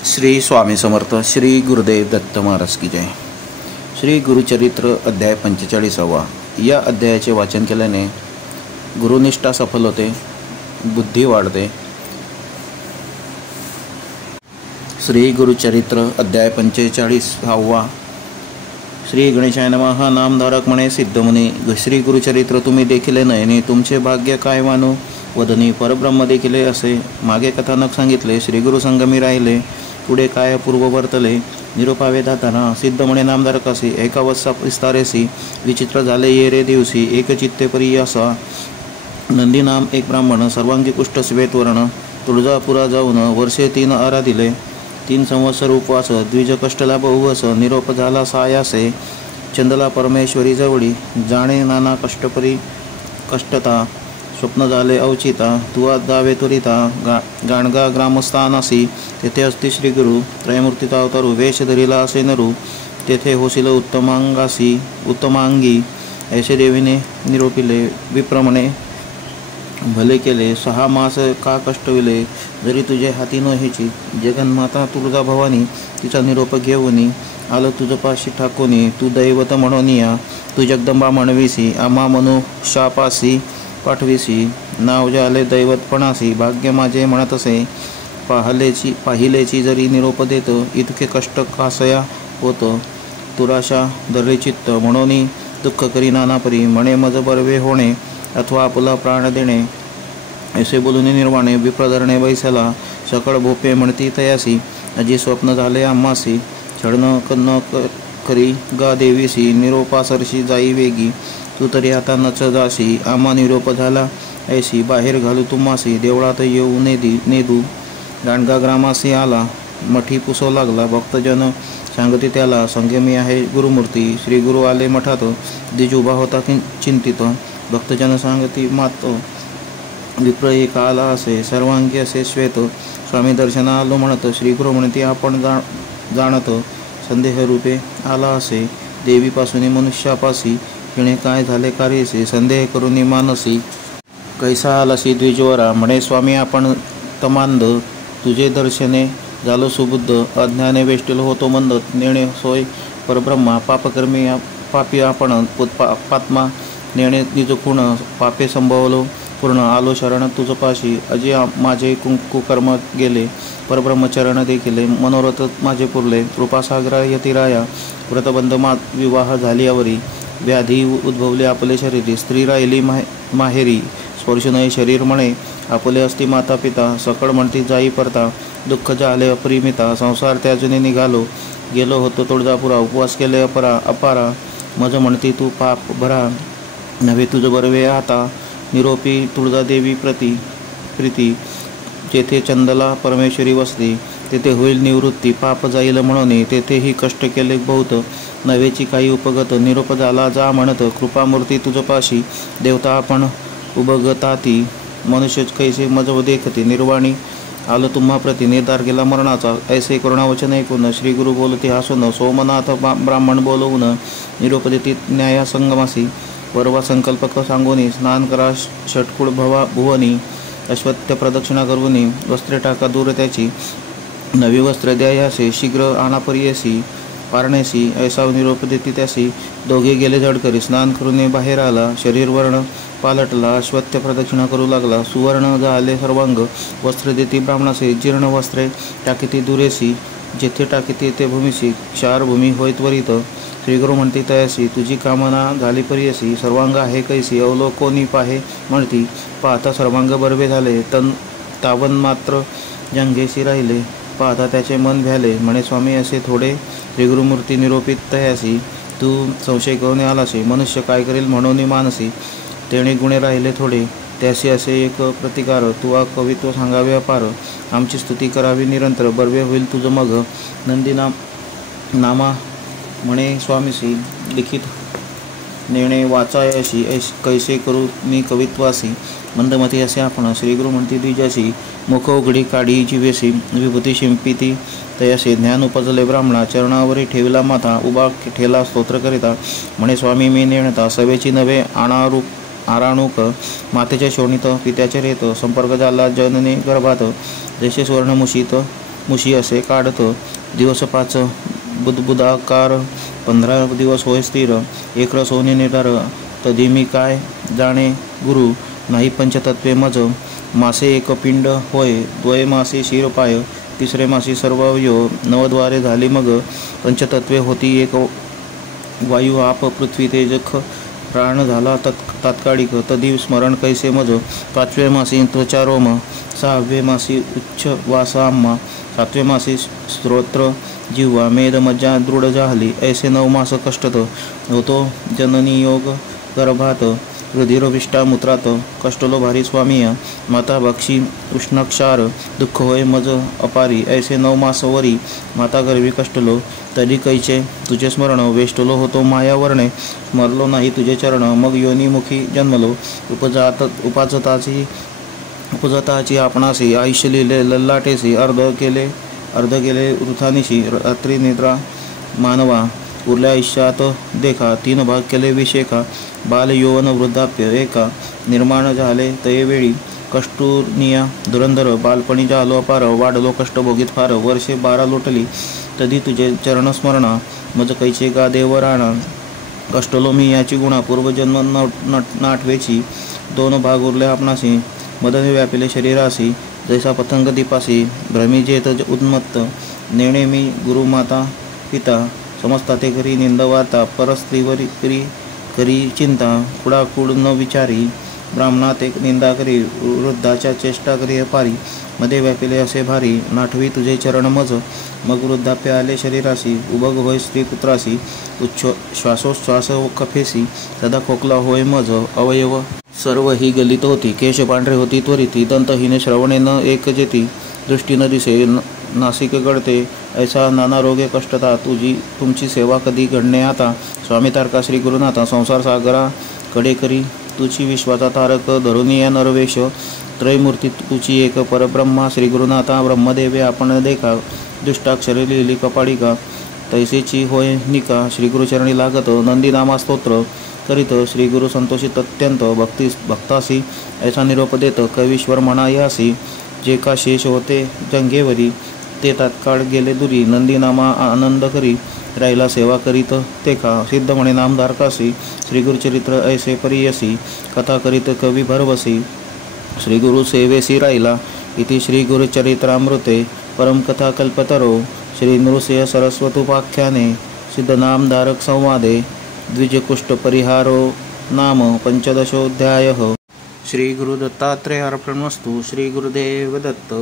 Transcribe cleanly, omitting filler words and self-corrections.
श्री स्वामी समर्थ. श्री गुरुदेव दत्त महाराज की जय. श्री गुरुचरित्र अध्याय 45. या अध्यायाचे वाचन केल्याने गुरुनिष्ठा सफल होते, बुद्धी वाढते. श्री गुरुचरित्र अध्याय 45. श्री गणेशाय नमः. नामधारक म्हणे सिद्धमुनी, श्री गुरुचरित्र तुम्ही देखिले नयने, तुमचे भाग्य काय मानू वदनी, परब्रह्म देखिले असे मागे कथानक सांगितले. श्री गुरु संगमी राहिले, पुढे काय पूर्व वर्तले, निरोपावे दाताना. सिद्ध म्हणे नामधारकासी, एका वत्सा विस्तारेसी, विचित्र झाले ये रे दिवसी, एक चित्ते परी असा. नंदी नाम एक ब्राह्मण, सर्वांगी कुष्ठ श्वेतवर्ण, तुळजापुरा जाऊन वर्षे 3 आराधिले. 3 संवत्सर उपवास, द्विज कष्टला बहुवस, निरोप झाला सायासे. चंदला परमेश्वरी जवळी, जाणे नाना कष्टपरी कष्टता. स्वप्न झाले अवचिता, तुवा जावे त्वरिता. गाणगा ग्रामस्थानासी, तेथे असती श्री गुरु, त्रयमूर्तीचा अवतारू, वेश धरिला असे नरू. तेथे होशील उत्तमांगासी उत्तमांगी, ऐसे देवीने निरोपिले. विप्रमणे भले केले, 6 मास का कष्टविले, जरी तुझे हाती नोहेची. जगन्माता तुळजा भवानी, तिचा निरोप घेऊनी, आलं तुझ पाशी ठाकोनी. तू दैवत म्हणूनिया, तू जगदंबा म्हणवीसी, आम्हा मनुष्यापासी पाठविसी. नाव झाले दैवतपणासी, भाग्य माझे म्हणतसे. पाहिलेची जरी निरोप देत, इतके कष्ट कासया होत. तुराशा धरले चित्त, म्हणून दुःख करी नानापरी. म्हणे मज बरवे होणे, अथवा आपला प्राण देणे. ऐसे बोलून निर्वाणे, विप्रधरणे बैसला. सकळ भोपे म्हणती तयासी, अजी स्वप्न झाले आम्हासी. छळण न करी गा देवीसी, निरोपासरशी जाई वेगी. तू तरी आता नच जासी, आम्हा निरोप झाला ऐसी. बाहेर घालू तुम्हासी, देवळात येऊ नेदू. गाणगा ग्रामासी आला, मठी पुसू लागला. भक्तजन सांगती त्याला, संगमी आहे गुरुमूर्ती. श्री गुरु आले मठात, द्विज उभा होता चिंतित. भक्तजन सांगती मात, विप्र एक आला असे, सर्वांगी असे श्वेत. स्वामी दर्शना आलो म्हणत, श्री गुरु म्हणती आपण जाणत. संदेह रूपे आला असे, देवीपासून मनुष्यापासी. हिणे काय झाले कार्यसे, संदेह करून मानसी. कैसा आलासी द्विजवरा, म्हणे स्वामी आपण तमांद. तुझे दर्शने झालो सुबुद्ध, अज्ञाने वेष्टील होतो मंद. नेणे सोय परब्रह्मा, पापकर्मी पापी आपण. पात्मा नेणे निज खुण, पापे संभवलो पूर्ण. आलो शरण तुझ पाशी, अजे माझे कुकर्म गेले. परब्रह्मचरण देखिले, मनोरथ माझे पुरले. कृपासागरा यतिराया, व्रतबंध विवाह झाली आवरी. व्याधी उद्भवले आपले शरीरी, स्त्री राहिली माहेरी. स्पर्श नये शरीर म्हणे, आपले असती माता पिता. सकळ म्हणती जाई परता, दुःख झाले अपरिमिता. संसार त्याजूने निघालो, गेलो होतो तुळजापुरा. उपवास केले अपारा, मज म्हणती तू पाप भरा. नव्हे तुझ बरवे आता, निरोपी तुळजादेवी प्रीती. जेथे चंदला परमेश्वरी वसली, तेथे होईल निवृत्ती. पाप जाईल म्हणून तेथेही कष्ट केले बहुत, नव्हेची काही उपगत. निरोप झाला जा म्हणत, कृपामूर्ती तुझपाशी. देवता आपण उबगताती, मनुष्य कैसे मजव देखते. निर्वाणी आलो तुम्हा प्रति, निर्धार केला मरणाचा. ऐसे करुणावचन ऐकून, श्री गुरु बोलती हसून. सोमनाथ ब्राह्मण बोलवून, निरोप देती न्याया संगमासी. परवा संकल्पक सांगोनी, स्नान करा षटकुळ भुवनी. अश्वत्थ प्रदक्षिणा करूनी, वस्त्रे टाका दूर त्याची. नवी वस्त्र द्यायासे, शीघ्र आणापरियसी. पारणेसी ऐसा निरोप देती त्यासी. दोघे गेले झडकरी, स्नान करून बाहेर आला. शरीर वर्ण पालटला, अश्वत्थ प्रदक्षिणा करू लागला. सुवर्ण झाले सर्वांग, वस्त्र देती ब्राह्मणासे. जीर्ण वस्त्रे टाकीती दुरेसी, जेथे टाकीती ते भूमीसी. क्षार भूमी होय त्वरित, श्रीगुरु म्हणती तयासी. तुझी कामना झाली परियसी, सर्वांग आहे कैसी. अवलोकोनी पाहे म्हणती, पाहता सर्वांग बरवे झाले. तावन मात्र जंगेसी राहिले, पाहता त्याचे मन भ्याले. म्हणे स्वामी असे थोडे, श्रीगुरुमूर्ती निरोपित तयासी. तू संशय करून आलासी, मनुष्य काय करेल म्हणून मानसी. तेणे गुणे राहिले थोडे, त्याशी असे एक प्रतिकार. तू कवित्व सांगावे अपार, आमची स्तुती करावी निरंतर. बरवे होईल तुझ मग, नंदी नामा म्हणे स्वामीसी. लिखित नेणे वाचायशी, कैसे करू मी कवित्वासी. मंदमती असे आपण, श्रीगुरु म्हणती द्विजासी. मुख उघडी काढी जिवेसी, विभूती शिंपिती तयासे. ज्ञान उपजले ब्राह्मणा, चरणावरी ठेवला माथा. उभा ठेला स्तोत्र करिता, म्हणे स्वामी मी नेणता. सवेची नवे आराणूक, मातेच्या शोणीत पित्याचे रेत. संपर्क झाला जननी गर्भात, जैसे सुवर्णमुषित मुशी असे काढत. दिवस 5 बुदबुदाकार, 15 दिवस होय स्थिर. एकरस होणे निरार, तधी मी काय जाणे गुरु. नाही पंचतत्वे मज, मासे एक पिंड होय. द्वय मासे शिरपाय, तिसरे मासी सर्व अवयव. 9 झाली मग, पंचतत्वे होती एक वायू आप पृथ्वी तेजख. प्राण झाला तात्कालिक, तधी स्मरण कैसे मज. 5वे मासी त्वचा रोम, 6वे मासी उच्च वासा आम्हा. 7वे मासी स्तोत्र जिव्हा, मेद मज्जा दृढ झाली. ऐसे 9 मास कष्टत, होतो जननी योग गर्भात. रुधिरविष्टा मूत्रात, कष्टलो भारी स्वामिया. माता बक्षी उष्णक्षार, दुःख होय मज अपारी. ऐसे 9 मास वरी, माता गर्भी कष्टलो. तरी कैचे तुझे स्मरण, वेष्टलो होतो माया वर्णे. स्मरलो नाही तुझे चरण, मग योनिमुखी जन्मलो. उपजताची आपणासी, आयुष्य लिहिले लल्लाटेसी. अर्ध गेले वृथानिशी, रात्री निद्रा मानवा. उरल्या आयुष्यात देखा, 3 भाग केले विशेखा. बाल यौवन वृद्धाप्य एका, निर्माण झाले तयवेळी. कष्टुनिया धुरंधर, बालपणी झालो अपार. वाढलो कष्ट भोगीत फार, वर्षे 12 लोटली. तधी तुझे चरणस्मरणा, मज कैचे गा देव राणा. कष्टलो मी याची गुणा, पूर्वजन्म नाठवेची. 2 भाग उरले आपणासी, मदने व्यापिले शरीरासी. जैसा पतंग दीपासी, भ्रमिजेत उन्मत्त. नेणे मी गुरुमाता पिता, समजता ते करी निंदवाता. परस्त्रीवरी करी चिंता, कुडाकुड न विचारी. ब्राह्मणात एक निंदा करी, वृद्धाच्या चेष्टा करी अपारी. मध्ये व्यापिले असे भारी, नाठवी तुझे चरण मज. मग वृद्धाप्य आले शरीरासी, उबग होय स्त्री पुत्रासी. उच्च श्वासोश्वास कफेसी, सदा खोकला होय मज. अवयव सर्व ही गलित होती, केश पांढरे होती त्वरिती. दंतहीने श्रवणे न एक जेती, दृष्टी न दिसे नासिक गळते. ऐसा नाना रोगे कष्टता, तुमची सेवा कधी घडणे आता. स्वामी तारका श्री गुरुनाथा, संसार सागरा कडे करी तुझी विश्वाचा तारक. धरुनी या नरवेश, त्रयमूर्ती तुझी एक परब्रह्मा. श्री गुरुनाथा ब्रह्मदेवे आपण देखा, दुष्टाक्षरे लिहिली कपाळिका. तैसेची होय निका, श्री गुरुचरणी लागत. नंदी नामा स्तोत्र करीत, श्री गुरु संतोषित अत्यंत. भक्तासी ऐसा निरोप देत, कवीश्वर म्हणा यासी. जे का शेष होते जंगेवरी, ते तात्काळ गेले दुरी. नंदी नामा आनंद करी, राहिला सेवा करीत ते का. सिद्ध म्हणे नामधारकासी, श्री गुरुचरित्र ऐसे परियसी. कथा करीत कवी भरवसी, श्री गुरु सेवेसी राहिला. इति श्री गुरुचरित्रामृते परमकथा कल्पतरो. श्री नृसिंह सरस्वतुपाख्याने सिद्धनामधारक संवादे द्विजकुष्ठ परिहारो नाम 15ोऽध्यायः. श्री गुरु दत्तात्रेय अर्पणमस्तु. श्री गुरुदेव दत्त.